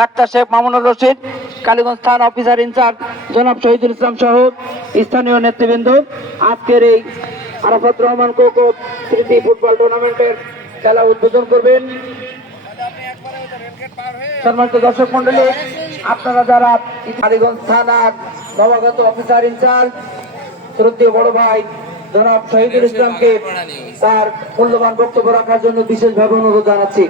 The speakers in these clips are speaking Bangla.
ডাক্তার শেখ মামুনুর রশিদ, কালীগঞ্জ থানা অফিসার ইনচার্জ জনাব শহীদুল ইসলাম সহ স্থানীয় নেতৃবৃন্দ আজকের এই আরাফাত রহমান কোকো স্মৃতি ফুটবল টুর্নামেন্টের খেলা উদ্বোধন করবেন। সম্মানিত দর্শক মন্ডলী, আপনারা যারা কালীগঞ্জ থানার নবাগত অফিসার ইনচার্জ শ্রদ্ধেয় বড় ভাই জনাব শহীদুল ইসলামকে তার মূল্যবান বক্তব্য রাখার জন্য বিশেষভাবে অনুরোধ জানাচ্ছি।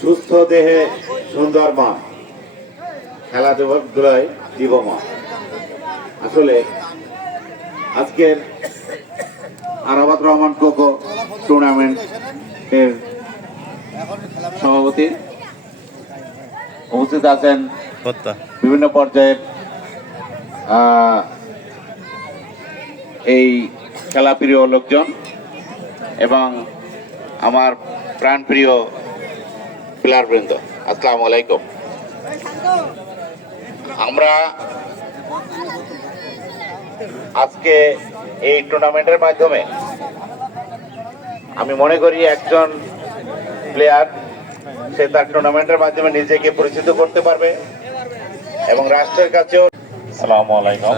সুস্থ দেহে সুন্দর মন, খেলাধুলায় জীবমন। আসলে আজকের আরাফাত রহমান কোকো টুর্নামেন্ট এর সভাপতি উপস্থিত আছেন বিভিন্ন পর্যায়ের এই খেলাপ্রিয় লোকজন এবং আমার প্রাণপ্রিয় প্লেয়ারবৃন্দ, আসসালামু আলাইকুম। আমরা আজকে এই টুর্নামেন্টের মাধ্যমে আমি মনে করি একজন প্লেয়ার সে তার টুর্নামেন্টের মাধ্যমে নিজেকে পরিচিত করতে পারবে এবং রাষ্ট্রের কাছেও। আসসালামু আলাইকুম।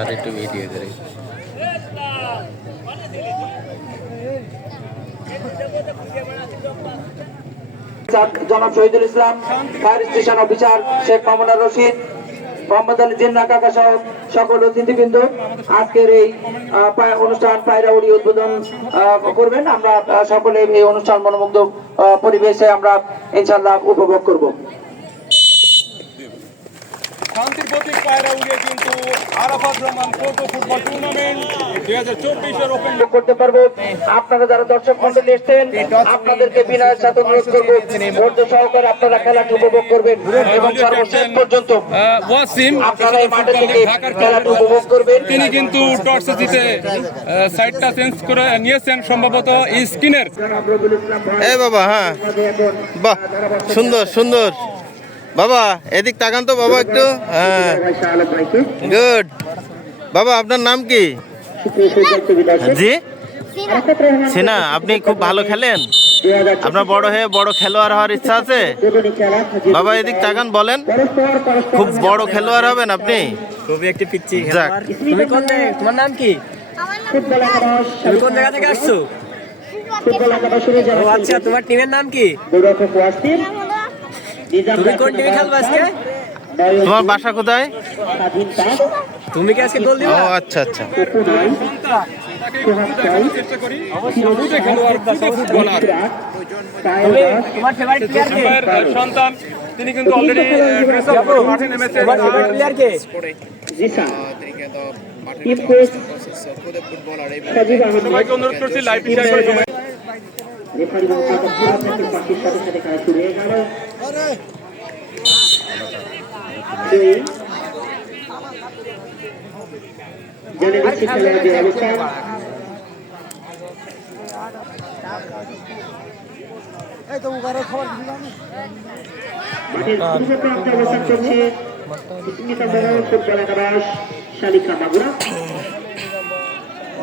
জনাব Shahidul Islam, fire station officer Sheikh Mamunur Rashid, Mohammad Ali Jinnah কাকা সহ সকল অতিথিবৃন্দ আজকের এই অনুষ্ঠান পায়রাউড়ি উদ্বোধন করবেন। আমরা সকলে এই অনুষ্ঠান মনোমুগ্ধ পরিবেশে আমরা ইনশাআল্লাহ উপভোগ করব। শান্তির প্রতীক পায়রাউড়িয়ে কিন্তু Arafat Rahman cocoa football tournament 2024 open করতে পারবো। আপনারা যারা দর্শক মন্ডলী এসেছেন আপনাদেরকে বিনয়ের সাথে অনুরোধ করবো ধৈর্য সহকারে আপনারা খেলাটি উপভোগ করবেন এবং সর্বশেষ পর্যন্ত ওয়াসিম আপনারা এই মাঠে থেকে খেলাটি উপভোগ করবেন। তিনি কিন্তু টর্চে জিতে সাইডটা চেঞ্জ করে নিয়েছেন সম্ভবত স্কিনের। এ বাবা, হ্যাঁ বাহ, সুন্দর সুন্দর বাবা, এদিক তাকান তো বাবা একটু। হ্যাঁ, গুড। বাবা আপনার নাম কি? জি সিনা, আপনি খুব ভালো খেলেন, আপনার বড় হয়ে বড় খেলোয়াড় হওয়ার ইচ্ছা আছে? বাবা এদিক তাকান, বলেন খুব বড় খেলোয়াড় হবেন আপনি? খুবই একটি পিচ্ছি। যাক, তুমি কোন তোমার নাম কি? তুমি কোন জায়গা থেকে আসছো? ও আচ্ছা, তোমার টিমের নাম কি? তুমি কোন টিমে খেলবে আজকে? তোমার বাসা কোথায়? তুমি কি আজকে গোল দিবা? ও আচ্ছা আচ্ছা। চেষ্টা করি বুঝে খেলোয়াড় ফুটবলার তোমার ফেভারিট প্লেয়ার কে? সন্তান, তিনি কিন্তু অলরেডি মাঠে নেমেছেন। তোমার ফেভারিট প্লেয়ার কে? সবাইকে অনুরোধ করছি লাইভ শেয়ার করে সবাই।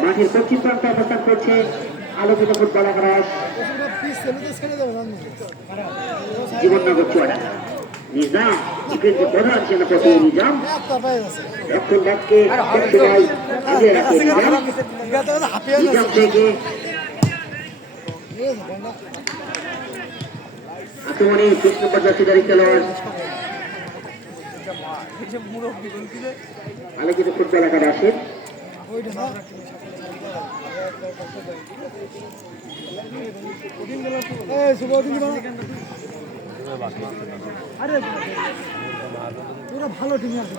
মাঠের পশ্চিম প্রান্তে অবস্থান করছে আলোকিত ফুটবল আকাশ জীবননগর চুয়াডাঙ্গা। নিজাম ডিফেন্সে প্রধান সেনাপতি নিজাম এখন ব্যাটকে নিজাম থেকে আক্রমণে ২০ নম্বর জার্সিধারী খেলোয়াড় আলোকিত ফুটবল আকার আসেন। ভালো টিম আছে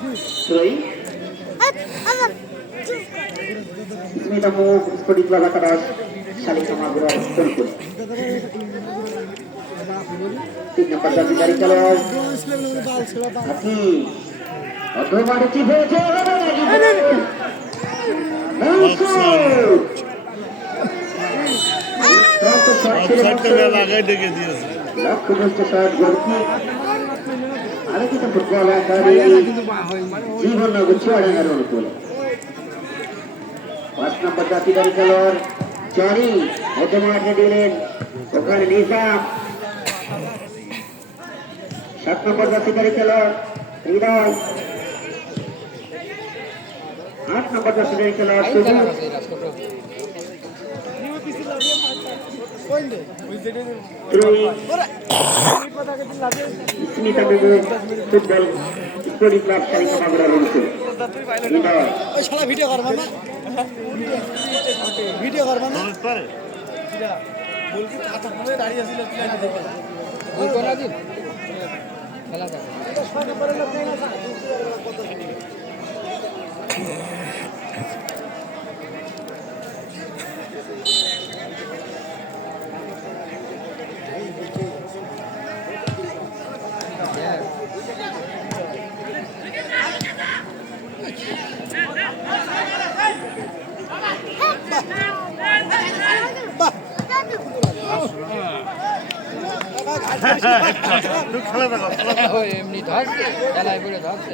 আলোকিত ফুটবল আকারে জীবননগর চুয়াডাঙ্গার অনুকূলে ৫ নম্বর জাতিদারি খেলোয়াড় জনি মধ্যমাঠে দিলেন ওখানে নিজাম। 7 নম্বর জার্সিধারী খেলোয়াড় হৃদয়, 8 নম্বর জার্সিধারী খেলোয়াড় Sujit, Smita Mumu football sporting club শালিকা মাগুরা রয়েছে। ভিডিও করবা না, ভিডিও করবা না। দাঁড়িয়ে ছিল খেলা এমনি ধরছে খেলায় করে ধরছে।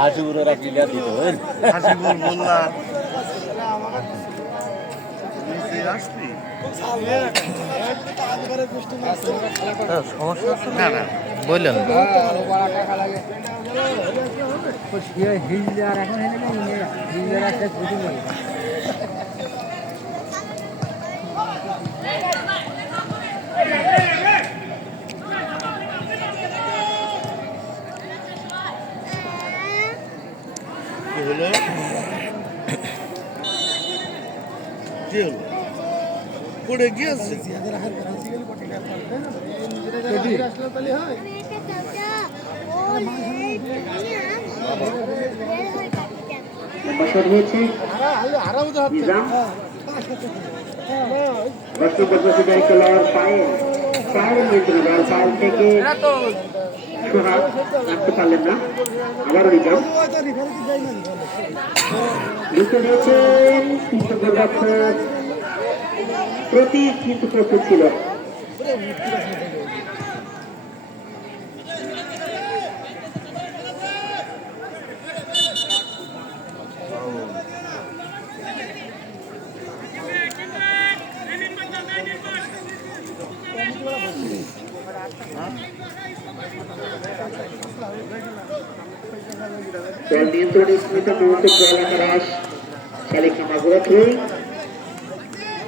হাসিপুরের প্লেয়ার দিত হাসিপুর বললাম বললেন পড়ে গিয়েছে থেকে সোহাগ রাখতে পারলেন না, আবারও নিজাম ঢুকে দিয়েছেন। কিন্তু গোলরক্ষক প্রতি কিন্তু প্রস্তুত ছিল। নিয়ন্ত্রণে স্মিত মুহূর্তে গোলাকার শালিকা মাগুরা থ্রুই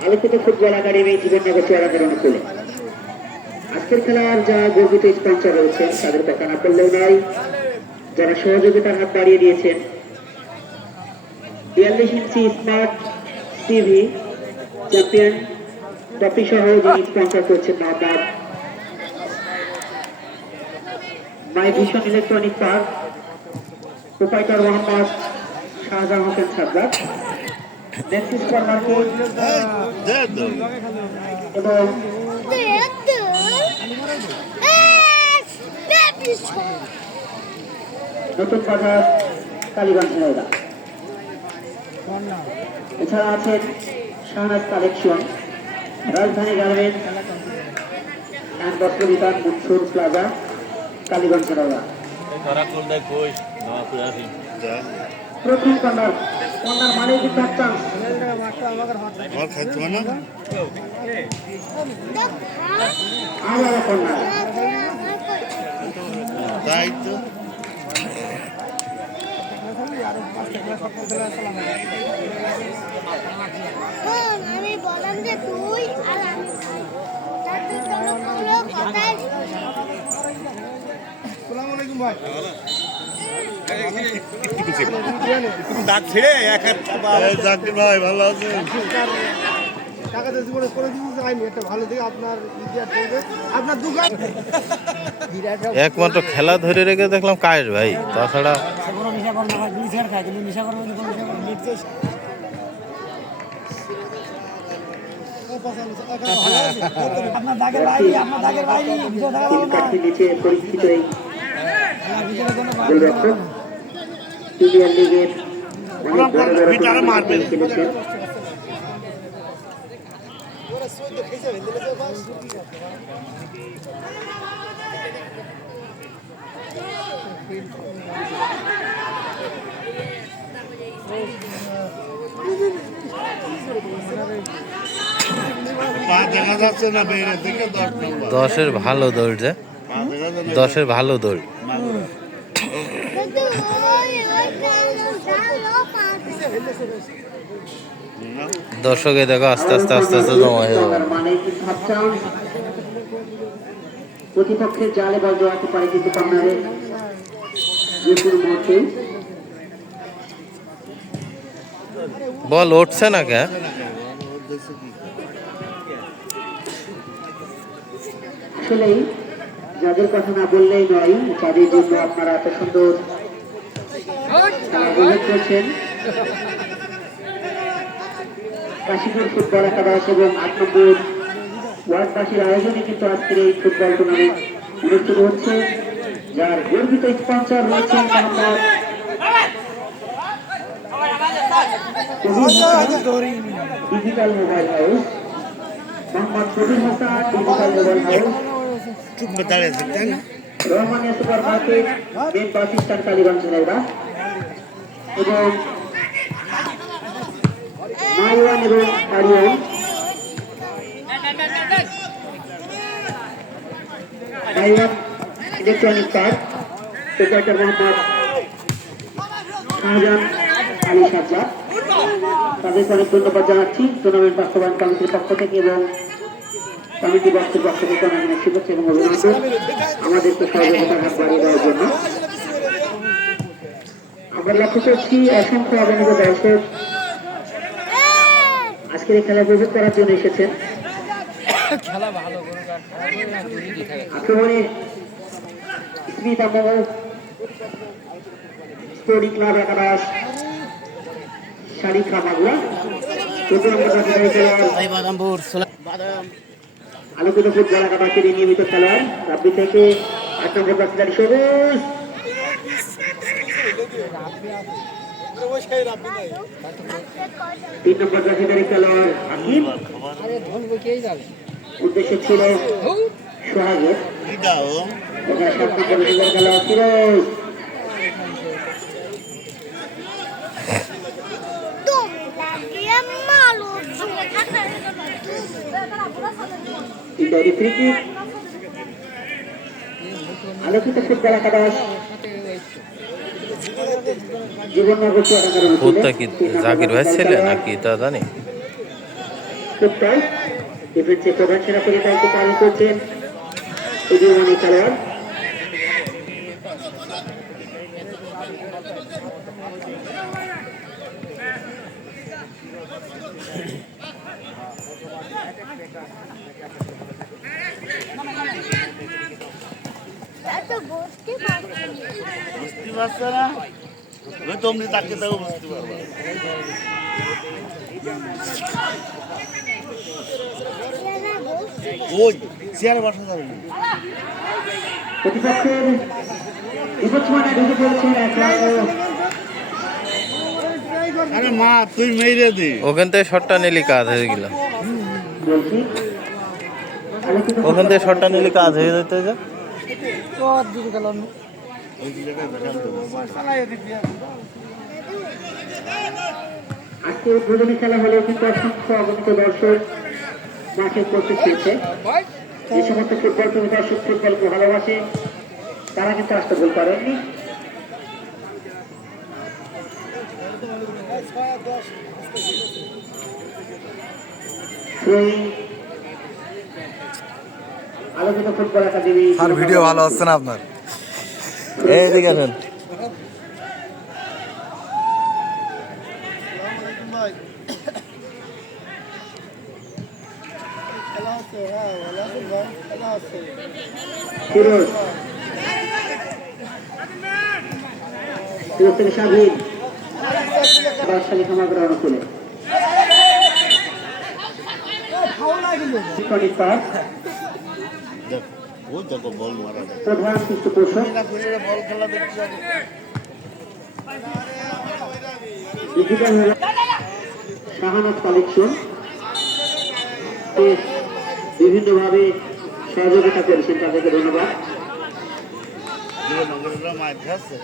আলোকিত ফুটবল একাডেমি জীবননগর চুয়াডাঙ্গার অনুকূলে। আজকের খেলার যা গর্বিত স্পন্সর রয়েছেন তাদের কথা না করলেও নয়, যারা সহযোগিতার হাত বাড়িয়ে দিয়েছেন। 42 ইঞ্চি স্মার্ট টিভি চ্যাম্পিয়ন ট্রফি সহ যিনি স্পন্সর করছেন Mohammad my vision electronic park, proprietor Mohammad Shahjahan Hossain Sajjad, Nexis supermarket এবং নতুন বাজার কালীগঞ্জ নওদা। এছাড়া আছেন Shahnaz collection, Rajdhani garments and বস্ত্র বিতান, মুনসুর প্লাজা, কালীগঞ্জ নওদা। প্রথম কর্নার, কর্নার মানে কিন্তু একটা আলাদা কর্নার। তাই তো আমি বললাম যে তুই আর আমি দাগ ছেড়ে জাকির ভাই ভালো আছেন? টাকাতে জীবনে করে দিতে চাইনি, একটা ভালো দিকে আপনার আপনার দোকান একমাত্র খেলা ধরে রেখে দেখলাম কায়েস ভাই, তাছাড়া শিক্ষার্থী নিচে পরিচিত এই গোলরক্ষক প্রিমিয়ার লিগের অনেক বড় বড় টুর্নামেন্টে খেলেছেন। পা দেখা যাচ্ছে না বেড়ে থেকে 10 নম্বর। 10-এর ভালো দৌড় যে, পা দেখা যাচ্ছে 10-এর ভালো দৌড়। কিন্তু দর্শকে দেখো আস্তে আস্তে আস্তে আস্তে জমা হয়ে যাবে। মানে কি ভাবছেন প্রতিপক্ষের জালে বল জড়াতে পারে, কিন্তু কর্নারে যে কোনো মুহূর্তে বল উঠছে না কে? আসলেই যাদের কথা না বললেই নয়, যাদের জন্য আপনারা এত সুন্দর খেলা উপভোগ করছেন। কাশীপুর ফুটবল একাদশ এবং 8 নম্বর ওয়ার্ডবাসীর আয়োজনে কিন্তু আজকের এই ফুটবল টুর্নামেন্ট অনুষ্ঠিত হচ্ছে, যার গর্বিত স্পন্সর রয়েছেন Mohammad digital mobile house, Mohammad Kabir Hasan digital mobile house, চুপ করে দাঁড়িয়ে থাকতেন। Rahmania super market, main Pakistan Kaliganj নেওয়া, এবং মাইওয়ান এবং আরিয়ান, মাইওয়ান electronic card, proprietor Mohammad Shahjahan Ali Sajjad. তাদেরকে অনেক ধন্যবাদ জানাচ্ছি টুর্নামেন্ট বাস্তবায়ন কমিটির পক্ষ থেকে এবং কমিটি বক্সের পক্ষ থেকে অনেক অনেক শুভেচ্ছা এবং অভিনন্দন আমাদেরকে সহযোগিতার হাত বাড়িয়ে দেওয়ার জন্য। আমরা লক্ষ্য করছি অসংখ্য অগণিত দর্শক আজকের এই খেলা উপভোগ করার জন্য এসেছেন। আক্রমণে স্মিথ আমল স্পোর্টিং ক্লাব একাদশ শারিখা মাগুরা, 14 নম্বর জাতীয় খেলোয়াড় আলোকিত ফুটবল একাদশের নিয়মিত খেলোয়াড় রাব্বি থেকে 8 নম্বর জাতীয় সবুজ, 3 নম্বর জাতীয় খেলোয়াড় হাকিম, উদ্দেশ্য ছিল সোহাগের, 7 নম্বর জাতীয় খেলোয়াড় ফিরোজ, আলোকিত ফুটবল একাদশ জীবননগর ভূতটা কি জাকির ভাই ছেলে নাকি তা জানি। ফুটবল ডিফেন্সে প্রধান সেনাপতি দায়িত্ব পালন করছেন উদীয়মানী খেলোয়াড়। বুঝতে পারছে না, ওই তুমি তাকে তাও বুঝতে পারবা। ওই চেয়ারে বসা যাবে না। প্রতিপক্ষের বিপক্ষমানে ঢুকে পড়ছেন আরে মা তুই মেরে দে। ওখান থেকে শটটা নিলি কাজ হয়ে গেল, বলছি ওখান থেকে শটটা নিলি কাজ হয়ে যেত। যে আজকে উদ্বোধনী খেলা হলেও কিন্তু অসংখ্য অগণিত দর্শক মাঠে উপস্থিত হয়েছে। যে সমস্ত ফুটবল প্রেমী দর্শক ফুটবলকে ভালোবাসে তারা কিন্তু আসতে ভুল করেননি। আলোকিত ফুটবল একাডেমি ভিডিও ভালো হচ্ছে না আপনার? এইদিকে আসেন। ফিরোজ থেকে স্বাধীন রাজশাহী ক্ষমা গ্রহণ করে শিক্ষণিক পাস ও দেখো বল মারা যায় প্রধান পৃষ্ঠপোষক বল খেলা দেখছি ডিজিটাল শাহানাজ কালেকশন বিভিন্নভাবে সহযোগিতা করেছেন, তাদেরকে ধন্যবাদ। নগরের মাছ খাচ্ছে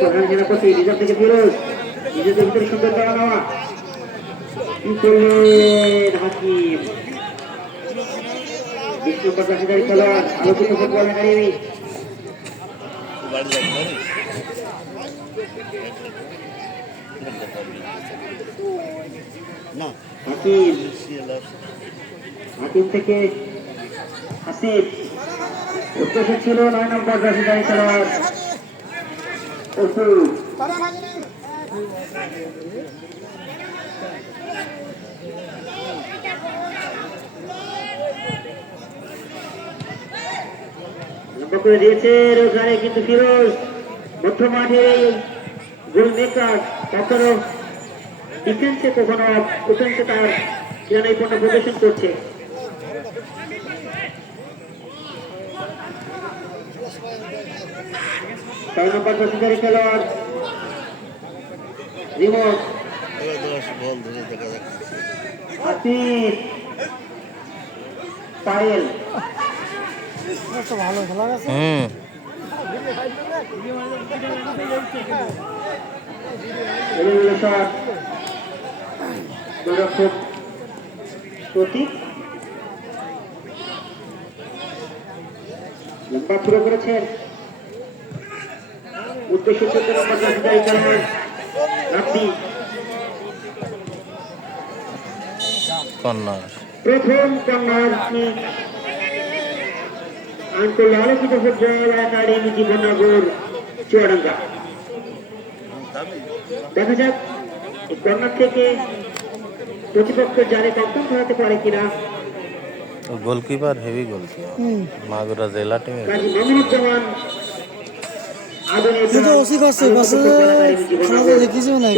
প্রধান সেনাপতি রিজার্ভ থেকে ফিরোজ নিজেদের ভিতরে সুন্দর করা নেওয়া কি করলেন হাকিম। 20 নম্বর জার্সিধারী খেলোয়াড় আলোচিত ফুটবল একাডেমি বাড়ি যাবে না হাকিম, হাকিম থেকে হাসিব উদ্দেশ্য ছিল 9 নম্বর জার্সিধারী খেলোয়াড় অপু। লম্বা করে দিয়েছেন ওখানে, কিন্তু ফিরোজ মধ্য মাঠে গোল মেকার, কখনো ডিফেন্সে কখনো ওফেন্সে তার নৈপুণ্য প্রদর্শন করছে। ছয় নম্বর জার্সিধারী খেলোয়াড় রিমোট বল ধরে দেখা যাচ্ছে হাসিব পায়েল ভালো খেলা গেছে। এলোমেলো শট, গোলরক্ষক প্রতীক লম্বা পুরো করেছেন, উদ্দেশ্য 14 নম্বর জার্সিধারী খেলোয়াড় রাব্বি। কর্নার প্রথম কর্নার কিক আনকোল আলোকিত ফুটবল একাডেমি জীবননগর চুয়াডাঙ্গা। দেখা যাক এই কর্নার থেকে প্রতিপক্ষের জালে কখন ধরাতে পারে কিনা। গোলকিপার হেভি গোলকিপার মাগুরা জেলা টিমের কাজী মামুনুজ্জামান আদনের কিন্তু ওসি করছে বাসে খেলা দেখিছো না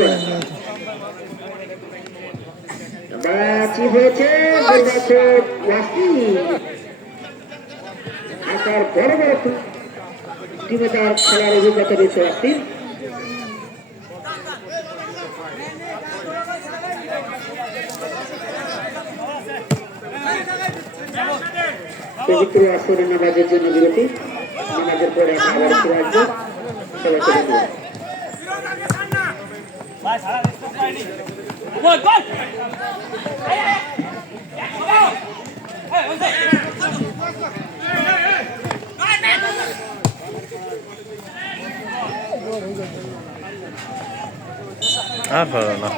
বাঁচি হয়েছে গোলরক্ষক ওয়াসিম। আকার বড় বড় টিমে তার খেলার অভিজ্ঞতা রয়েছে ওয়াসিম। পবিত্র আসরের নামাজের জন্য বিরতি, নামাজের পরে আমরা আবার ফিরে আসবো। সবাইকে ধন্যবাদ। আর পারো না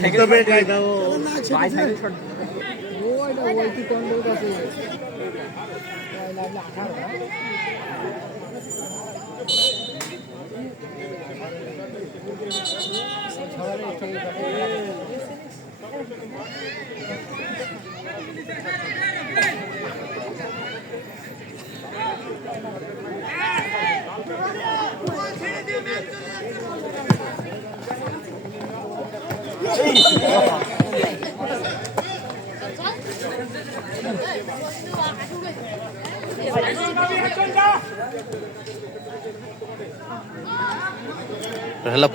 সাইকেল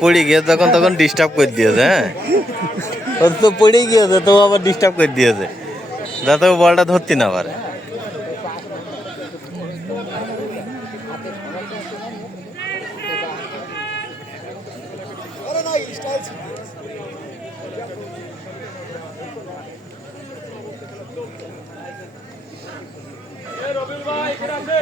পড়ে গিয়ে যখন তখন ডিস্টার্ব করে দিয়েছে। হ্যাঁ ওর তো পড়ে গিয়েছে, তো আবার ডিস্টার্ব করে দিয়েছে যাতে ও বলটা ধরতে না পারে। রবিউল ভাই এখানে আছে।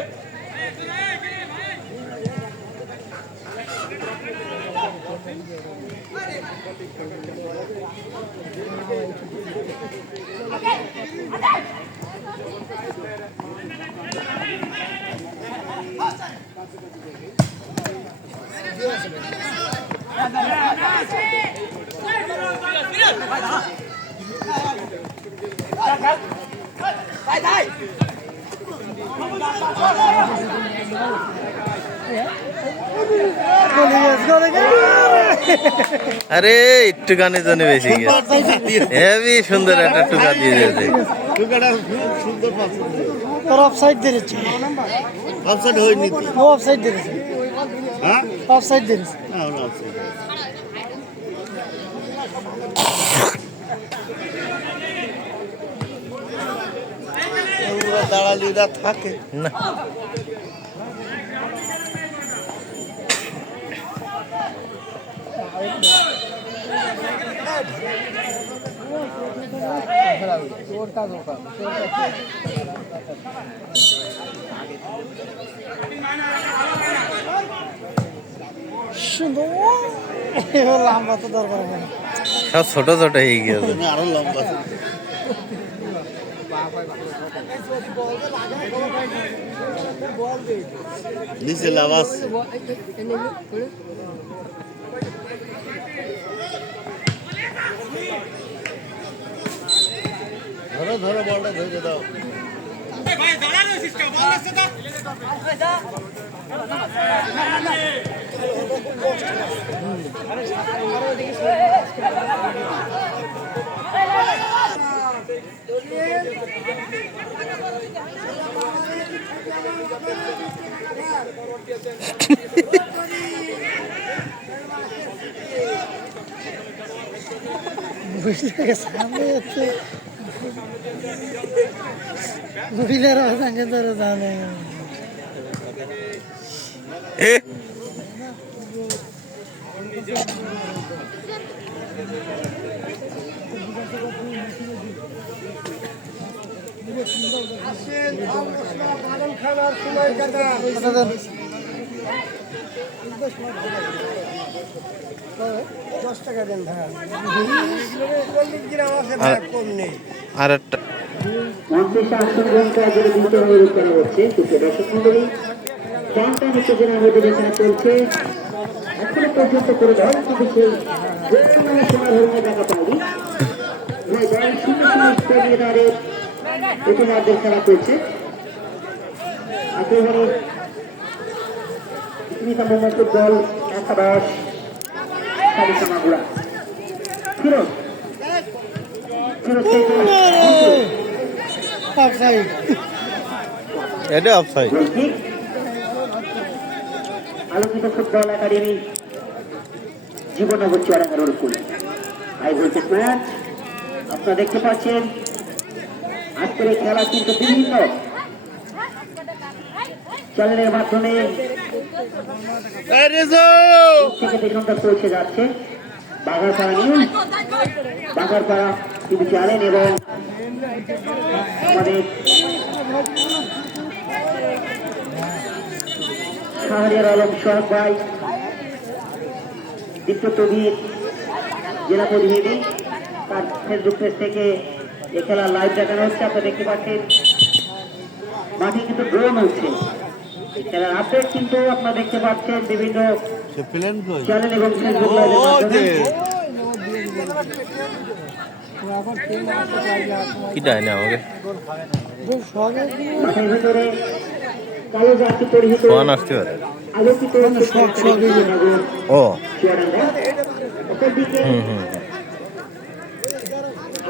আরে একটু গানের জন্য বেশি হেভি সুন্দর একটা টুকা দিয়ে দিয়েছে। টুকাটা খুব সুন্দর পাচ্ছে। তোর অফসাইড দিয়েছে, অফসাইড হয়নি তো। ও অফসাইড দিয়েছে, হ্যাঁ অফসাইড দিয়েছে। হ্যাঁ অফসাইড। দাঁড়ালিরা থাকে না সুন্দর লম্বা তো দরকার হবে না। সব ছোট ছোট হয়ে গিয়েছে। আরো লম্বা আছে। নিচে লাভ আছে। ধরো ধরো বলটা ধরে দাও। সামনে মহিলারা সঙ্গে ধরে জানে খানার সময় কথা 10 টাকা দেন ভাই, কম নেই। আর একটা মঞ্চে আসন গ্রহণ করার জন্য দ্রুত অনুরোধ করা হচ্ছে। সুপ্রিয় দর্শক মন্ডলী, ঘন্টা উত্তেজনা অধিবেশন চলছে। এখনো পর্যন্ত করে দেওয়া কিন্তু সেই গোলমালের সময় হরিণে দেখা পায়নি। ইতিমধ্যে খেলা চলছে। আগ্রহী ফুটবল একাদশ তালিকা মাগুরা ফিরোজ এটা অফসাইড। আলোকিত football academy Jibannagar Chuadanga road school high voltage match আপনারা দেখতে পাচ্ছেন। আজকের এই খেলা কিন্তু বিভিন্ন চ্যানেলের মাধ্যমে পৌঁছে যাচ্ছে। Bagharpara news, Bagharpara TV channel এবং আমাদের শাহরিয়ার আলম সোহাগ ভাই, দীপ্ত তবির জেলা প্রতিনিধি, তার ফেসবুক পেজ থেকে এ খেলা লাইভ দেখানো হচ্ছে। আপনারা দেখতে পাচ্ছেন মাঠে কিন্তু ড্রোন হচ্ছে। এই খেলার আপডেট কিন্তু আপনারা দেখতে পাচ্ছেন বিভিন্ন চ্যানেল এবং ফেসবুক লাইভের মাধ্যমে। মাঠের ভিতরে কালো জার্সি পরিহিত আলোকিত চুয়াডাঙ্গা, অপরদিকে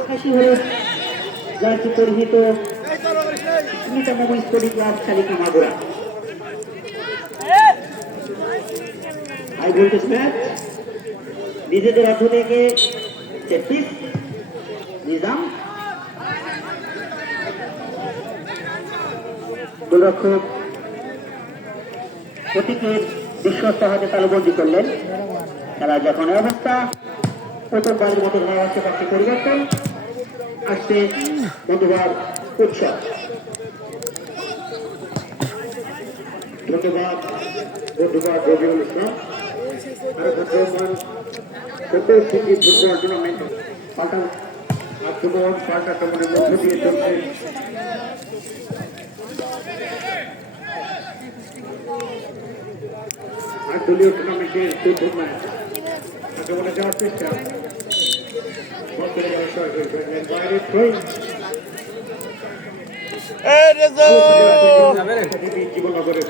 আকাশি হলুদ জার্সি পরিহিত স্পোর্টিং ক্লাব শালিকা মাগুরা। হাই ভোল্টেজ ম্যাচ নিজেদের অর্থ থেকে 33 নিজাম গোলরক্ষক প্রতীকের বিশ্বস্ত হাতে তালুবন্দি করলেন। খেলা যখন এই অবস্থা, প্রথমবারের মতো ধারাভাষ্য পক্ষে পরিবর্তন আসছে বন্ধুবার উৎসব। ধন্যবাদ বন্ধুবার রবিউল ইসলাম। ফুটবল টুর্নামেন্ট পাল্টা আক্রমণ পাল্টা আক্রমণের মধ্য দিয়ে চলছে। আর দলীয় টুর্নামেন্টের প্রথম ম্যাচ আক্রমণে যাওয়ার চেষ্টা জীবননগরের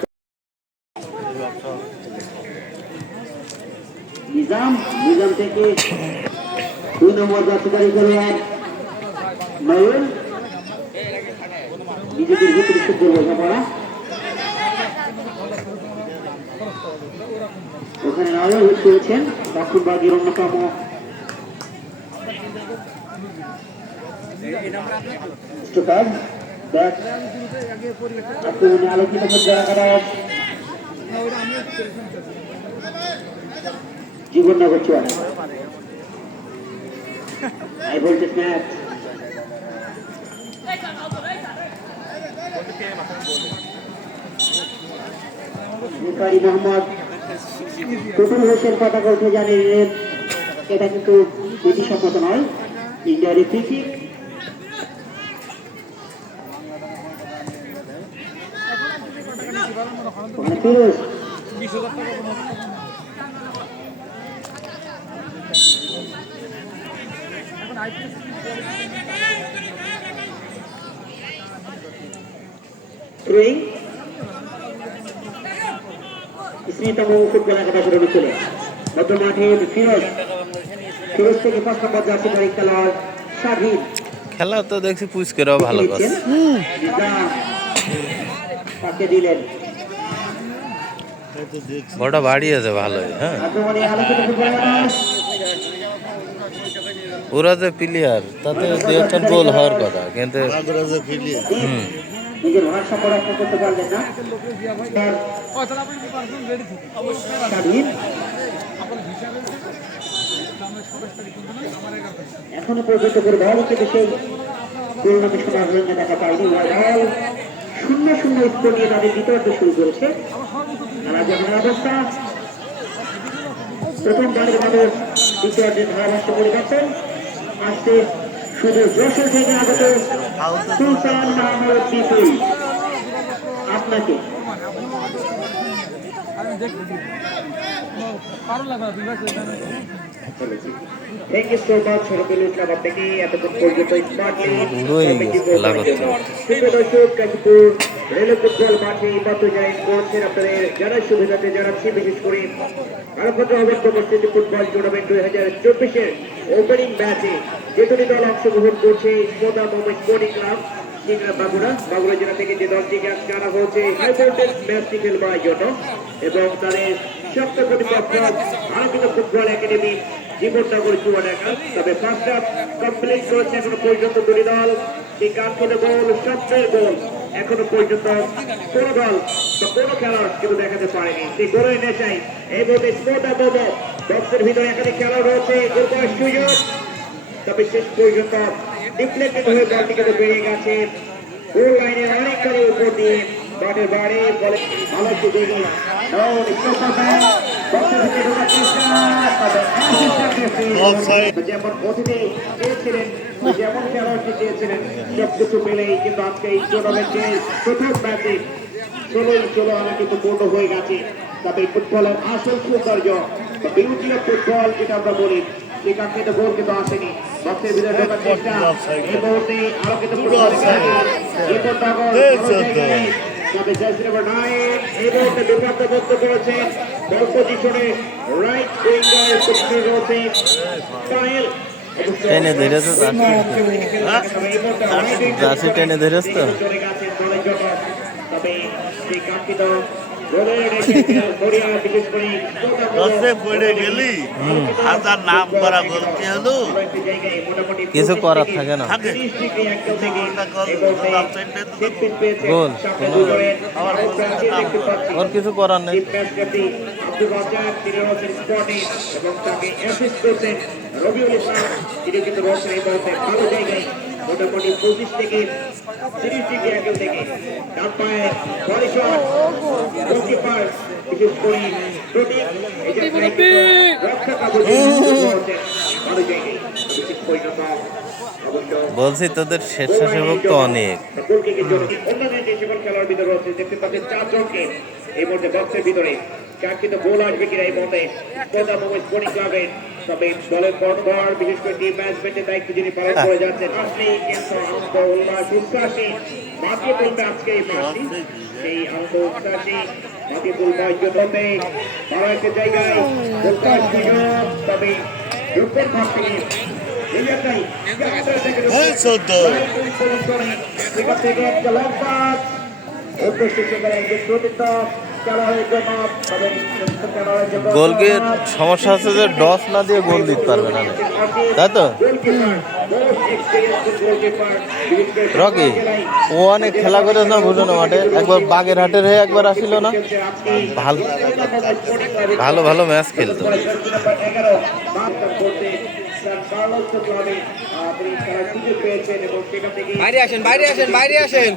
নিজাম থেকে 2 নম্বর যাত্রী খেলোয়াড় নয়ন নিজেদের ভিতরে সুন্দর বোঝাপড়া। ওখানে নয়ন হিট করেছেন দক্ষিণবাগের অন্যতম স্টপার। ব্যাট আক্রমণে আলোকিত জীবননগর চুয়াডা high voltage match. Mohammad Tutul Hossain পতাকা উঠে জানিয়ে এটা কিন্তু নীতিসম্মত নয়। ইন্ডিয়ার free kick. Firoz Smita football একাদশের অনুকূলে মধ্য মাঠে ফিরোজ থেকে 5 নম্বর জার্সিধারী খেলোয়াড় স্বাধীন। খেলা তো দেখছি পুচকেরাও ভালো করছে। তাকে দিলেন বড় বাড়িয়েছে ভালোই। হ্যাঁ, ওরা যে প্লেয়ার তাতে 2-4 গোল হওয়ার কথা, কিন্তু নিজের ভারসাম্য রক্ষা করতে পারলেন না। এখনো পর্যন্ত করে বল কিন্তু সেই পরিণামে সমাধান দেখা পায়নি। 0-0 স্কোর নিয়ে তাদের দ্বিতীয়ার্ধ শুরু করেছে। অবস্থা প্রথমবারের মতো দ্বিতীয়ার্ধের ধারাভাষ্য পরিবর্তন আসছে শুধু যশোর থেকে আগত সুলতান মাহমুদ বিপুল। আপনাকে thank you so much Rabiul Islam. আপনাকে এতক্ষণ পর্যন্ত গাজীপুর রেল ফুটবল মাঠে পথচারী করছেন আপনাদের যারা সুবিধাতে জানাচ্ছি। বিশেষ করে আরফাতে অবস্থ পরিস্থিতি ফুটবল টুর্নামেন্ট 2024-এর ওপেনিং ম্যাচে যে দুটি দল অংশগ্রহণ করছে মোদা মোহাম্মদ স্পোর্টিং ক্লাব বাগুড়া জেলা থেকে যে দলটিকে আজকে আনা হয়েছে হাই ভোল্টেজ ম্যাচটি খেলবার জন্য এবং তাদের সপ্ত প্রতিপক্ষ আলোকিত ফুটবল একাডেমি জীবননগর চুয়াডা। তবে ফার্স্ট হাফ কমপ্লিট করেছে এখনো পর্যন্ত দুটি দল। সেই কাঙ্ক্ষিত গোল সবচেয়ে গোল এখনো পর্যন্ত কোন দল বা কোন খেলোয়াড় কিন্তু দেখাতে পারেনি। সেই গোলের নেশায় এই মুহূর্তে স্পোর্টা বোমো বক্সের ভিতরে একাধিক খেলোয়াড় রয়েছে, গোল করার সুযোগ। তবে শেষ পর্যন্ত ডিফ্লেক্টেড হয়ে বলটি কিন্তু বেরিয়ে গেছে গোল লাইনের অনেকখানি উপর দিয়ে বটের বাড়ি বলে ভালো সুযোগ। যেমন অতিথি চেয়েছিলেন, যেমন খেলোয়াড়টি চেয়েছিলেন সবকিছু পেলেই কিন্তু আজকে এই টুর্নামেন্টের প্রথম ম্যাচে 16 আনা কিন্তু পূর্ণ হয়ে গেছে। তবে ফুটবলের আসল সৌন্দর্য বা বিউটি অফ ফুটবল যেটা আমরা বলি সেই কাঙ্ক্ষিত গোল কিন্তু আসেনি। বক্সের ভিতরে ঢোকার চেষ্টা এই মুহূর্তে আরো কিন্তু তবে জার্সি নাম্বার 9 এই মুহূর্তে বিপদমুক্ত করেছেন বল পজিশনে রাইট উইঙ্গার পজিশনে রয়েছে সাহেল। টেনে ধরেছে জার্সি টেনে ধরেছে তো। তবে সেই কাঙ্ক্ষিত দশে পড়ে গেলি হাজার নাম করা বলতে হলো কিছু করার থাকে না। থাকে গোল ওর কিছু করার নেই। মোটামুটি 25 থেকে 30 ডিগ্রি অ্যাঙ্গেল থেকে ডান পায়ে বল শট গোলকিপার বিশেষ করে প্রদীপ এই যে রক্ষা কাবুল ভালো জায়গায় বিশেষ পরিণত অবশ্য বলছি তোদের স্বেচ্ছাসেবক তো অনেক। গোলকিকের জন্য অন্যান্য যে সকল খেলোয়াড় ভিতরে রয়েছে দেখতে পাচ্ছেন 4 জনকে এই মুহূর্তে বক্সের ভিতরে চারটিতে গোল আসবে কিনা এই মুহূর্তে কোদা মোহাম্মদ স্পোর্টিং ক্লাবের তবে দলের কর্ণধার বিশেষ করে টিম ম্যানেজমেন্টের দায়িত্ব যিনি পালন করে যাচ্ছেন আসলে কিন্তু আনন্দ উল্লাস উচ্ছ্বাসে মাতিয়ে তুলবে আজকে এই মাঠটি সেই আনন্দ উচ্ছ্বাসে মাতিয়ে তুলবে জন্য বড় একটা জায়গায় উল্লাস সুযোগ তবে রূপের ভাব থেকে গোলকির সমস্যা হচ্ছে যে ডস না দিয়ে গোল দিতে পারবে না, তাই তো রকি? ও অনেক খেলা করে না বুঝো না মাঠে, একবার বাগেরহাটের হয়ে একবার আসিল না, ভালো ভালো ভালো ম্যাচ খেলতো। বাইরে আসেন, বাইরে আসেন, বাইরে আসেন।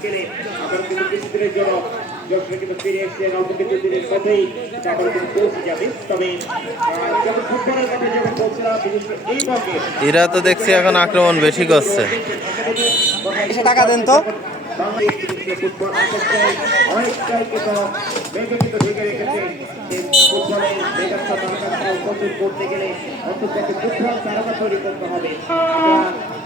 এরা তো দেখছি এখন আক্রমণ বেশি করছে। টাকা দেন তো। করতে গেলে অন্তত ফুটবল তারকা তৈরি করতে হবে।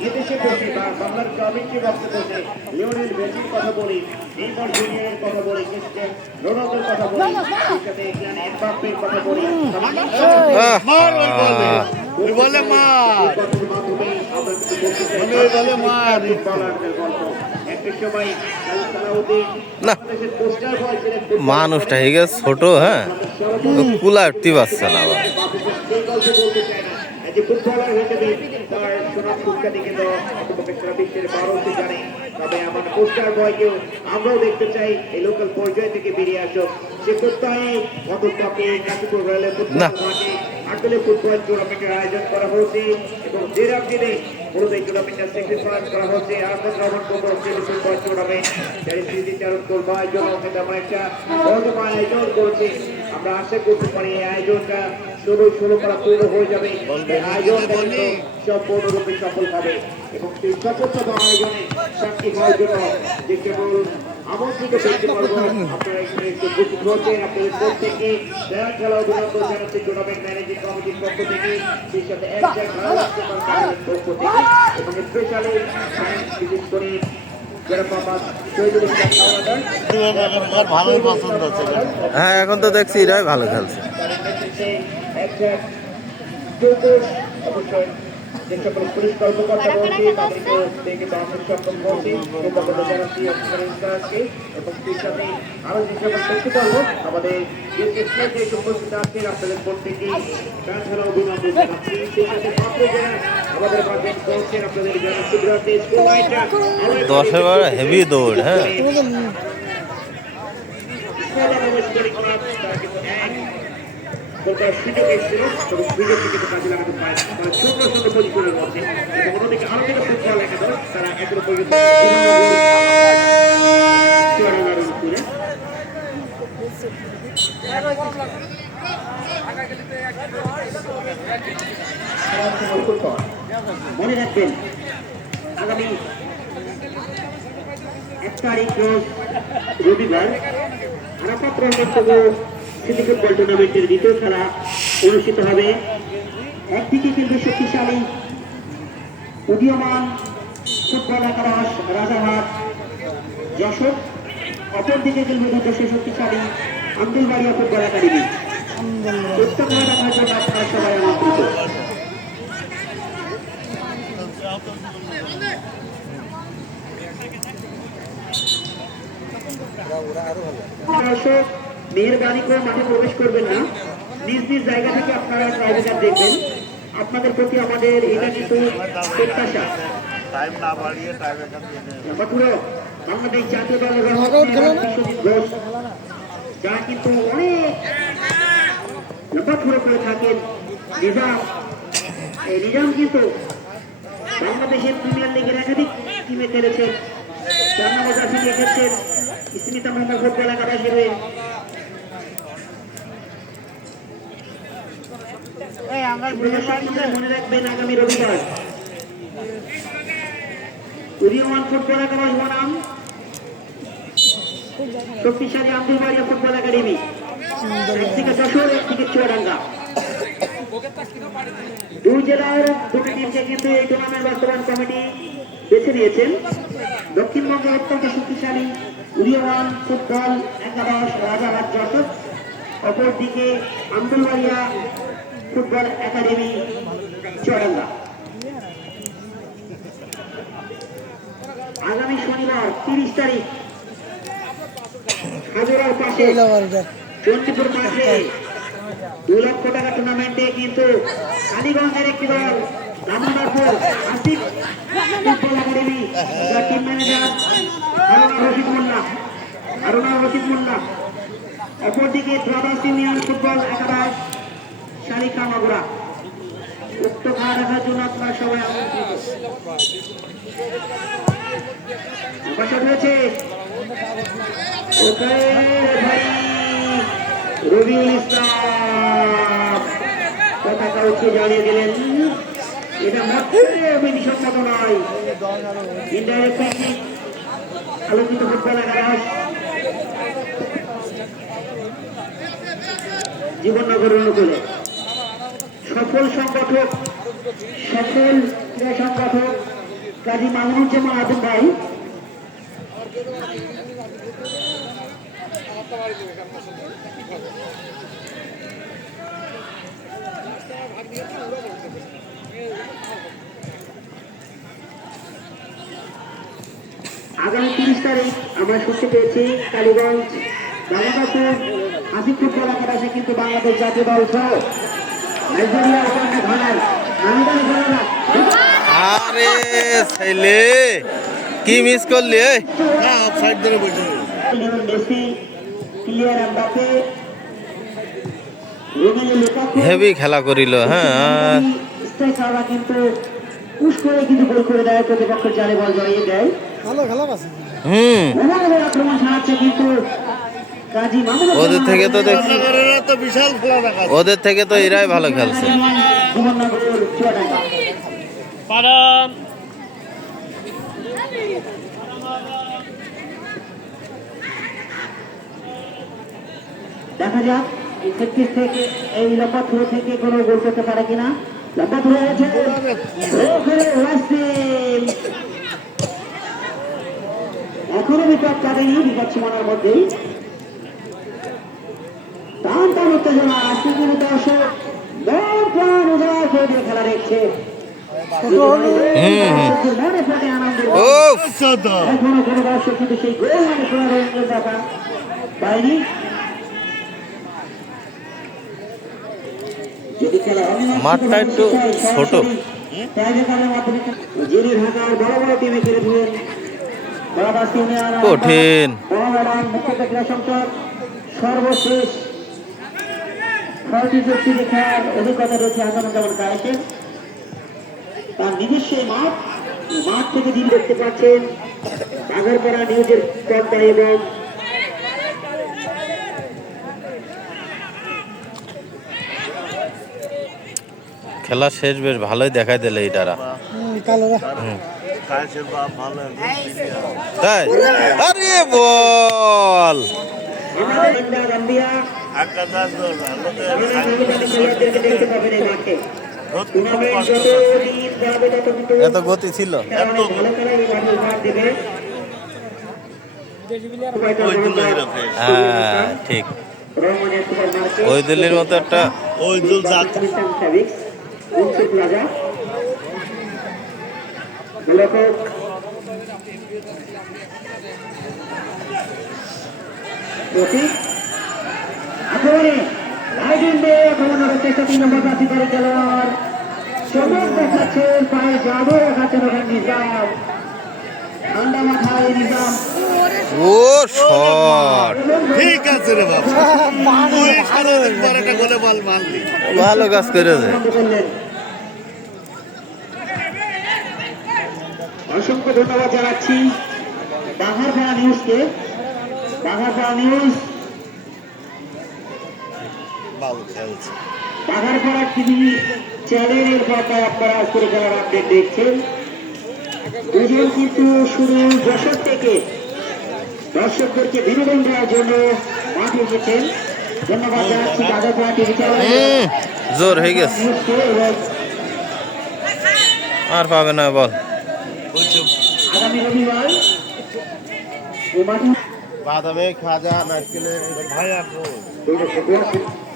এদেশে বসে বা বাংলার কমিটি বক্তব্য বসে লিওনেল মেসির কথা বলি, নেইমার জুনিয়রের কথা বলি, ক্রিস্টিয়ানো রোনালদোর কথা বলি, সেই সাথে কিলিয়ান এমবাপ্পের কথা বলি। বলে মা না মানুষটা হয়ে গেছে ছোট, হ্যাঁ কুলা উঠতে পারছে না আবার। যে ফুটবলার হিসেবে তার সুনাম সুখ্যাতি কিন্তু সারা বিশ্বের মানুষই জানে। তবে আমার পোস্টার বয়কেও আমরাও দেখতে চাই এই লোকাল পর্যায় থেকে বেরিয়ে আসো। সে প্রত্যয়ে গতকালকে কাশীপুর রেলের ফুটবল মাঠে আসলে ফুটবল টুর্নামেন্টের আয়োজন করা হয়েছে এবং যে রাজ্যে মূলত এই টুর্নামেন্টটা স্যাক্রিফাইস করা হচ্ছে। আর্থিক ভ্রমণ করবো ফুটবল টুর্নামেন্ট যারা স্মৃতিচারণ করবার জন্য তেমন একটা বড় আয়োজন করেছে। আমরা আশা করতে পারি এই আয়োজনটা 16 করা পূর্ণ হয়ে যাবে, আয়োজন সম্পূর্ণরূপে সফল হবে এবং সেই সফলতম আয়োজনে সাক্ষী হওয়ার জন্য যে কেবল আমন্ত্রিত ব্যক্তি বর্গ আপনারা এখানে একটু উপস্থিত হচ্ছেন। আপনাদের প্রত্যেকে জেলা খেলা অভিনন্দন জানাচ্ছে টুর্নামেন্ট ম্যানেজিং কমিটির পক্ষ থেকে, সেই সাথে পক্ষ থেকে এবং স্পেশালি বিশেষ করে ভালো পছন্দ আছে। হ্যাঁ এখন তো দেখছি এরাই ভালো খেলছে। যে সকল পুলিশ কর্মকর্তা রয়েছে তাদেরকে দেখে দর্শক সক্ষম করছি কৃতজ্ঞতা জানাচ্ছি অফিসারকে এবং সেই সাথে আরো যে সকল ব্যক্তি বলব আমাদের যে স্টেজে উপস্থিত আছেন আপনাদের প্রত্যেকেই তাছাড়া অভিনন্দন জানাচ্ছি। সেই সাথে পাত্র যারা আমাদের মাঝে পৌঁছেন আপনাদের যারা সুবিধার্থে স্কুল লাইনটা 10 বার হেভি দৌড়, হ্যাঁ সুযোগ এসেছিল তবে সুযোগটি কিন্তু কাজে লাগাতে পারে না। তারা ছোট ছোট পজিশনের মধ্যে এবং অন্যদিকে আরো যেটা ফুটবল একাদশ তারা এখনো পর্যন্ত মনে রাখবেন আগামী 1 তারিখ রবিবার আরাফাত রহমান সিটি ফুটবল টুর্নামেন্টের দ্বিতীয় খেলা অনুষ্ঠিত হবে। একদিকে কিন্তু শক্তিশালী উদীয়মান ফুটবল একাদশ রাজারহাট যশোর, অপরদিকে কিন্তু দেশের শক্তিশালী আন্দুলবাড়িয়া ফুটবল একাডেমি। উত্তরভারত দেখার জন্য আপনারা সবাই আমন্ত্রিত। দর্শক মেহেরবানি করে মাঠে প্রবেশ করবেন না, নিজ নিজ জায়গা থেকে আপনারা ট্রাইব্রেকার দেখবেন। আপনাদের প্রতি আমাদের এটা কিন্তু প্রত্যাশা। টাইম না বাড়িয়ে টাইম এখান থেকে লম্বাথুরো বাংলাদেশ জাতীয় দলের বিশ্বজিৎ ঘোষ, যারা কিন্তু অনেক লম্বাথুরো করে থাকেন। নিজাম, এই নিজাম কিন্তু বাংলাদেশের প্রিমিয়ার লিগের একাধিক টিমে খেলেছেন। 4 নম্বর জার্সি নিয়ে খেলছেন স্মিতা মোহাম্মদ ফুটবল একাদশের হয়ে। মনে রাখবেন আগামী রবিবার উদীয়মান ফুটবল একাদশ বনাম শক্তিশালী আব্দুল বাড়িয়া ফুটবল একাডেমি, একদিকে যশোর একদিকে চুয়াডাঙ্গা। দুই জেলার দুটি টিমকে কিন্তু এই টুর্নামেন্ট বাস্তবায়ন কমিটি বেছে নিয়েছেন। দক্ষিণবঙ্গের অত্যন্ত শক্তিশালী উদীয়মান ফুটবল একাদশ রাজারহাট যশোর, অপরদিকে আব্দুল বাড়িয়া ফুটবল একাডেমি চুয়াডাঙ্গা। আগামী শনিবার 30 তারিখ হাজারার পাশে চণ্ডীপুর মাঠে 2 লক্ষ টাকা টুর্নামেন্টে কিন্তু কালীগঞ্জের একটি দল রামনাথপুর আসিফ ফুটবল একাডেমি, যার টিম ম্যানেজার হারুনা রশিদ মোল্লা, অপরদিকে ব্রাদার্স ইউনিয়ন ফুটবল একাদশ শালিকা মাগুরা। উক্ত খেলা দেখার জন্য আপনারা সবাই আমন্ত্রিত। রয়েছে রবিউল ইসলাম পতাকা উঠিয়ে জানিয়ে দিলেন এটা বিধিসম্মত নয়। ইনডাইরেক্ট আলোচিত ফুটবল একাদশ জীবননগর অনুকূলে সফল সংগঠক কাজী মামুনুজ্জামান আদম ভাই আগামী 30 তারিখ আমরা শুনতে পেয়েছি কালীগঞ্জ রামনাথপুর আসিফ ফুটবল একাদশে কিন্তু বাংলাদেশ জাতীয় দল সহ নাইজেরিয়া আরে ছেলে কি মিস করলি? সাইড ধরে বসে Messi, Kylian Mbappe, Romelu Lukaku heavy খেলা করিল। হ্যাঁ, স্ট্রাইকাররা কিন্তু পুশ করে কিন্তু গোল করে দেয়, প্রতিপক্ষের জালে বল জড়িয়ে দেয়। ভালো খেলা আছে। আক্রমণ সাহায্যে কিন্তু কাজী মামুনুল ওদের থেকে তো দেখছি, তো বিশাল খেলা দেখা ওদের থেকে তো এরাই ভালো খেলছে। জীবননগর চুয়াডাঙ্গা পারান দেখা যাক এই 36 থেকে এই লম্বা থ্রো থেকে কোনো গোল করতে পারে কিনা। লম্বা থ্রো আছে এখনো বিপদ কাটেনি, বিপদ সীমানার মধ্যেই টান টান উত্তেজনা। আজকে কিন্তু দর্শক মন প্রাণ উদার করে দিয়ে খেলা দেখছে। মনে প্রাণে আনন্দ। এখনো কোনো দর্শক কিন্তু সেই গোল মানে শোনার দেখা পায়নি। মাঠটা একটু ছোট। যিনি ঢাকার বড় বড় টিমে খেলেছিলেন কঠিন। সর্বশেষ 6টি চুক্তি দেখার অভিজ্ঞতা রয়েছে আসানুজ্জামান কায়েসের। তার নিজস্ব মাঠ থেকে দিন দেখতে পাচ্ছেন বাঘারপাড়া নিউজের পর্দা এবং খেলা শেষ বেশ ভালোই দেখাই দিলে এটারা। তাই আরে বল এত গতি ছিল। হ্যাঁ ঠিক, ওই দিল্লির মতো একটা ওই দুল আক্রমণে লাইডিং দিয়ে আক্রমণের চেষ্টা 3 নম্বর জার্সি করে খেলোয়াড় চমক দেখাচ্ছে পায়ে জাদু দেখাচ্ছেন ওখানে নিজাম ঠান্ডা মাথায় নিজাম ও শট ঠিক আছে রে বাবা তুই সারাদিন পর একটা গোলে বল মারলি ভালো কাজ করেছে। অসংখ্য ধন্যবাদ জানাচ্ছি বাঘারপাড়া নিউজকে। বাঘারপাড়া নিউজ ভালো খেলছে বাঘারপাড়া টিভি চ্যানেলের পর্দায় আপনারা আজকের খেলার আপডেট দেখছেন। দুজন কিন্তু শুরু যশোর থেকে দর্শকদেরকে বিনোদন দেওয়ার জন্য মাঠে এসেছেন। ধন্যবাদ জানাচ্ছি বাঘারপাড়া টিভি চ্যানেল জোর হয়ে গেছে, নিউজকে এবং আর পাবে না বল। আগামী রবিবার এই মাঠে বাদামে খাজা নারকেলে ভাই আর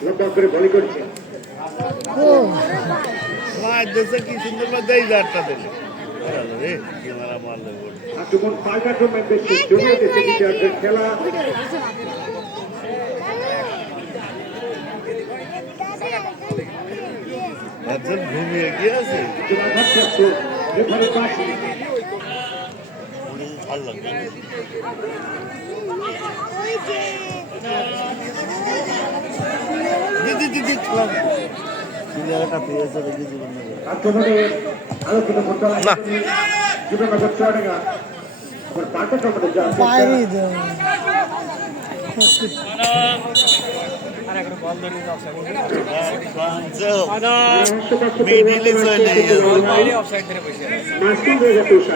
লম্বা করে বলি করছে। মার দেশে কি সুন্দর করে দেই যারটা দিলে রে কি মারা মারলে বল আক্রমণ পাল্টা টুর্নামেন্টের জুনিয়র সেক্রেটারিদের খেলা আচ্ছা ঘুমিয়ে গিয়েছে রেফারির পাশে ভালো লাগবে দিদি দিদি খেলা জায়গাটা পেয়েছে দেখি জীবন আক্রমণে আলোচিত ফুটবল না। জীবননগর চুয়াডাঙ্গা আবার পাল্টা টুর্নামেন্ট মিডিলে চলে মাস্টার 2023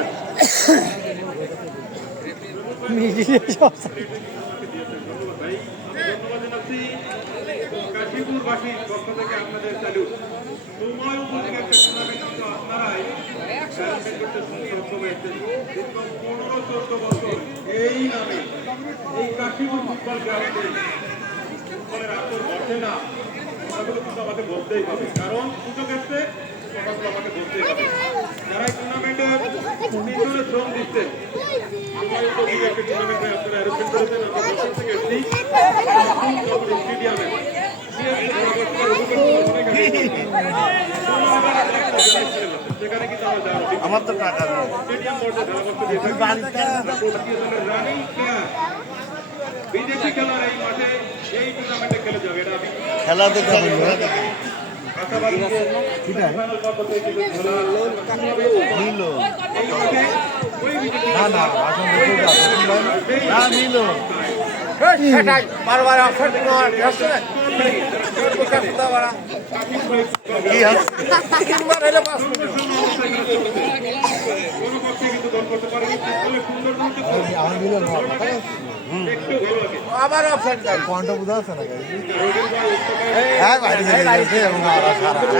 কাশীপুরবাসীর পক্ষ থেকে আপনাদের স্যালুট। সময় উপযোগী একটা টুর্নামেন্ট কিন্তু আপনারাই আয়োজন করতেছেন সক্ষম হয়েছেন। দীর্ঘ 15-14 বছর এই নামে এই কাশীপুর ফুটবল গ্রাউন্ডে ফুটবলের আসর বসে না, কথাগুলো কিন্তু আমাকে বলতেই হবে, কারণ সুযোগ এসছে কথাগুলো আমাকে বলতেই হবে। যারা এই টুর্নামেন্টে তিনজনে শ্রম দিচ্ছে, সময় উপযোগী একটা টুর্নামেন্ট আপনারা আয়োজন করেছেন। আমরা বছর থেকে এসেছি স্টেডিয়ামে সেখানে কিন্তু আমরা যাওয়া আমার তো টাকা নেই স্টেডিয়াম রানিং প্লেয়ার বিদেশি খেলার এই মাঠে এই টুর্নামেন্টে খেলে যাবে, এটা আমি খেলা দেখে আশাবাদী যে ফাইনাল পর্বতে কিন্তু খেলা নিল এই মাঠে ওই বিদেশি না না না নিল কি কোনো পক্ষে কিন্তু দল করতে পারেনি। ফুটবলের সৌন্দর্য একটু ভালো লাগে।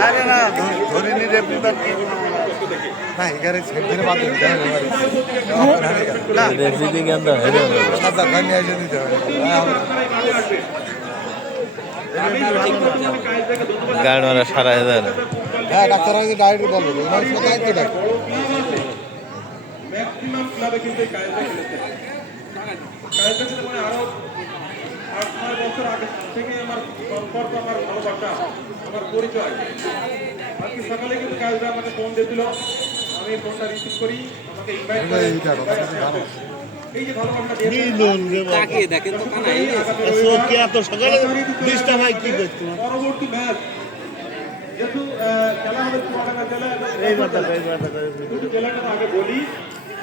আরে না ধরিনি রেপ্লিকার কি গাড়ি মারা 7,000 ম্যাক্সিমাম ক্লাবে কিন্তু এই কায়দা খেলেছে। কায়দা খেলে মানে আরো 8-9 বছর আগে থেকে আমার সম্পর্ক, আমার ভালোবাসা, আমার পরিচয়। আজকে সকালে কিন্তু কায়দা আমাকে ফোন দিয়েছিল, আমি ফোনটা রিসিভ করি, আমাকে ইনভাইট করে এই যে ভালোবাসা পরবর্তী ম্যাচ যেহেতু খেলা হবে চুয়াডাঙ্গা জেলাটা আগে বলি,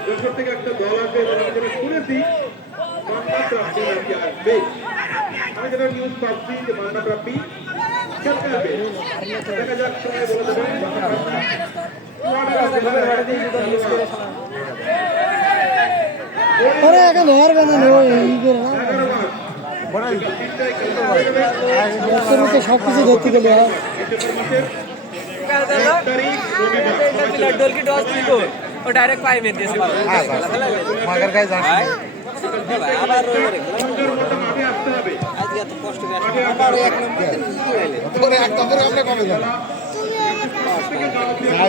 যশোর থেকে একটা দল আসবে এবং আমি যেটা শুনেছি মান্নাত রাব্বি নাকি আসবে। আমি যেটা নিউজ পাচ্ছি যে মান্নাত রাব্বি খেলতে আসবে, দেখা যাক সময় বলে দেবেন। সবকিছু ধরতে গেলে ডাইরেক্ট পাই মেন দিয়েছে আজকে এত কষ্ট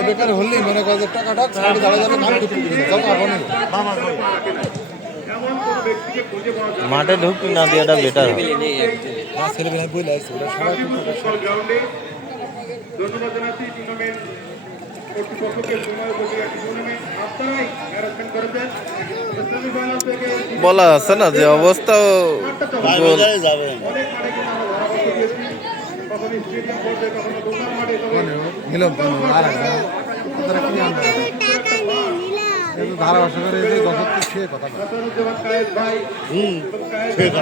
বেকার হলেই মনে করে টাকাটা দাঁড়া যাবে এমন কোনো ব্যক্তিকে খুঁজে পাওয়া যাবে মাঠে ঢুকতে না দেওয়াটা বেটার ফুটবল গ্রাউন্ডে। ধন্যবাদ জানাচ্ছি টুর্নামেন্ট কর্তৃপক্ষকে, সময় উপযোগী একটি টুর্নামেন্ট আপনারাই অ্যারেঞ্জমেন্ট করেছেন। সেমিফাইনাল থেকে বলা আছে না যে অবস্থা গোল যাবে অনেক মাঠে কিন্তু আমরা ধারাভাষ্য দিয়েছি, কখনো স্টেডিয়াম পর্যায়ে, কখনো দোকান মাঠে। তবে হাসানুজ্জামান কায়েদ ভাই এবং কায়েদ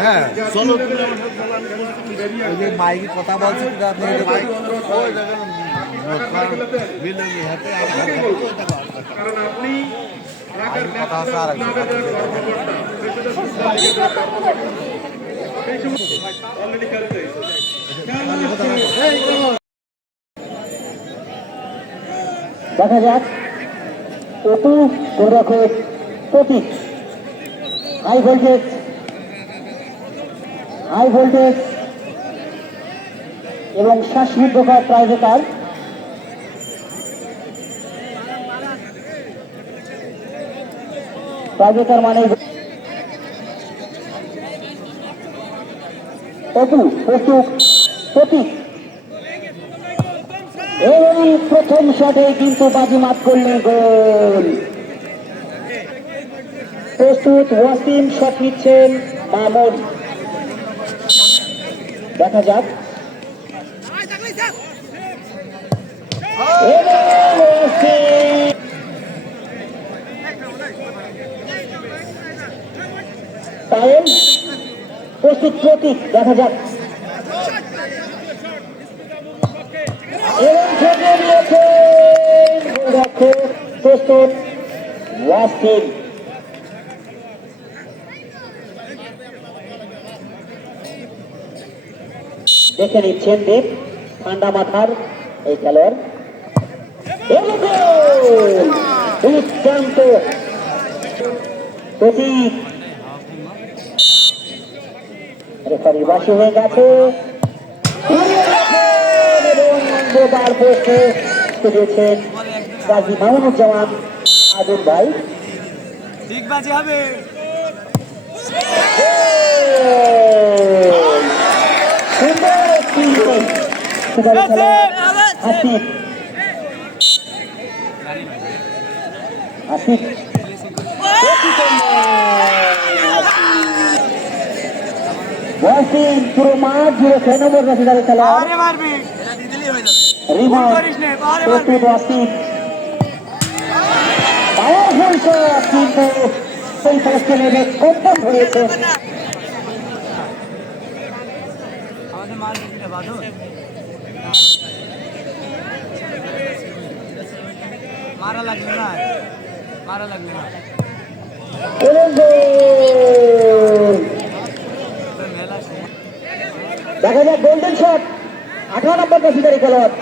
হ্যাঁ চলো মাইকে কথা বলছি কারণ আপনি ঢাকার ক্লাবের কর্মকর্তা, প্রেসিডেন্ট ফুটবল লিগের কর্মকর্তা, সেই সময় অলরেডি খেলতে দেখা যাক অপু গোলরক্ষক প্রতীক হাই ভোল্টেজ এবং শ্বাসরুদ্ধকর প্রাইভেটার মানে অপু প্রতীক এবং প্রথম শটে কিন্তু বাজিমাত করলেন গোল। প্রস্তুত ওয়াসিম, শট নিচ্ছেন মামুন। দেখা যাক প্রস্তুত প্রতীক, দেখা যাক এবং ঠেকে দিয়েছেন গোলরক্ষক। প্রস্তুত ওয়াসিম। দেখে নিচ্ছেন দেব, ঠান্ডা মাথার এই খেলোয়াড়। দুর্দান্ত প্রতীক, রেফারি বাসী হয়ে গেছে এবং গোবার পোস্টে দিয়েছেন গাজী মামুনুজ্জামান আদুল ভাই। ঠিক বাজে হবে। আসিফ ওয়াসিম পুরো মাঠ জুড়ে 6 নম্বর রাশিদারের খেলা। প্রস্তুত ওয়াসিম, পাওয়ারফুল শট, কিন্তু সেই পোস্টে লেগে কম্পন হয়েছে। মারা লাগবে না। দেখা যাক গোল্ডেন শট, 18 নম্বর রাশিদারি খেলোয়াড়।